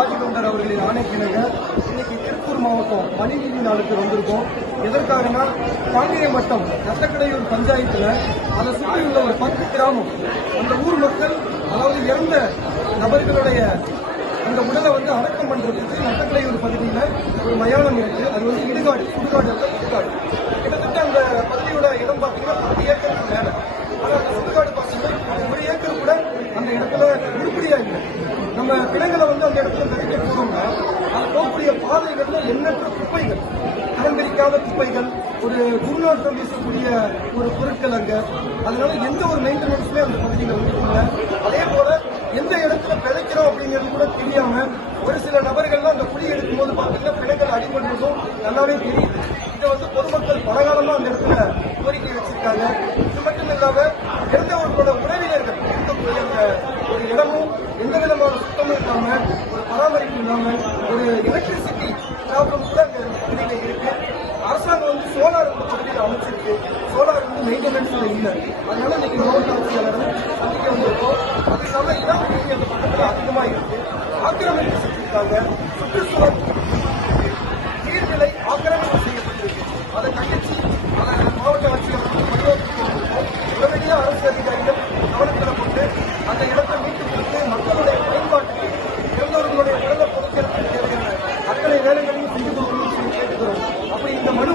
ராஜகவுண்டர் அவர்களின் ஆணைக்கிணங்க இன்னைக்கு திருப்பூர் மாவட்டம் மணிநீதி நாளுக்கு வந்திருக்கோம். எதற்காகனா காங்கேயம் வட்டம் நத்தக்கடையூர் பஞ்சாயத்துல அதை சுற்றியுள்ள ஒரு 10 கிராமம் அந்த ஊர் மக்கள், அதாவது இறந்த நபர்களுடைய அந்த உடலை அடக்கம் பண்றதுக்கு நத்தக்கடையூர் பகுதியில ஒரு மயானம் இருக்கு. அது இடுகாடு, சுடுகாடு அல்ல, இடுகாடு. கிட்டத்தட்ட அந்த பகுதியோட இடம் பாத்தீங்கன்னா 10 ஏக்கருக்கு மேல. ஆனா அந்த சுடுகாடு பாத்தீங்கன்னா 1 ஏக்கர் கூட அந்த இடத்துல உருப்படியா இல்லை. நம்ம பிணங்களை அந்த இடத்துல விதைக்க போனோம்னா அது போகக்கூடிய பாதைகள்ல எண்ணற்ற குப்பைகள், அலங்கரிக்காத குப்பைகள், ஒரு துர்நாற்றம் வீசக்கூடிய ஒரு பொருட்கள் அங்க. அதனால எந்த ஒரு மெயின்டெனன்ஸுமே அந்த பகுதியில் இல்லை. அதே போல எந்த இடத்துல பிழைக்கிறோம் அப்படிங்கிறது கூட தெரியாம ஒரு சில நபர்கள்லாம் அந்த குழி எடுக்கும் போது பாத்தீங்கன்னா பிணங்கள் அடிபடுறதும் நல்லாவே தெரியுது. இதை பொதுமக்கள் பலகாலமா அந்த இடத்துல கோரிக்கை வச்சிருக்காங்க. இது மட்டும் இல்லாம இறந்தவர்களோட உறவினர்கள் இருக்கக்கூடிய அந்த ஒரு இடமும் எந்த விதமான சுத்தமும் இல்லாம, ஒரு பராமரிப்பு இல்லாம, ஒரு எலக்ட்ரிசிட்டி ப்ராப்ளம் கூட அந்த பகுதியில இருக்கு. அரசாங்கம் சோலார் இந்த பகுதியில் அமைச்சிருக்கு. சோலார் மெயின்டெனன்ஸ்ல இல்லை. அதனால இன்னைக்கு மாவட்ட ஆட்சியாளரும் சந்திக்க வந்திருக்கோம். அது இல்லாம இடம் அந்த பக்கத்துல அதிகமா இருக்கு. ஆக்கிரமிப்பு செஞ்சிருக்காங்க. சுற்றுச்சூழல் நீர்நிலை ஆக்கிரமிப்பு செய்யப்பட்டிருக்கு. அதை கண்டிச்சு அதை மாவட்ட ஆட்சியாளர்கள் பரிவர்த்தனை உடனடியாக அரசு அதிகாரிகள் கவனத்தில் கொண்டு அந்த இடத்தை மீட்டு கொடுத்து மக்களுடைய பயன்பாட்டுக்கு இறந்தவர்களுடைய உடலை பொதுக்கிறதுக்கு தேவையான அத்தனை வேலைகளையும் செஞ்சு கொடுக்கணும்னு சொல்லி கேட்டுக்கிறோம். அப்படி இந்த மனு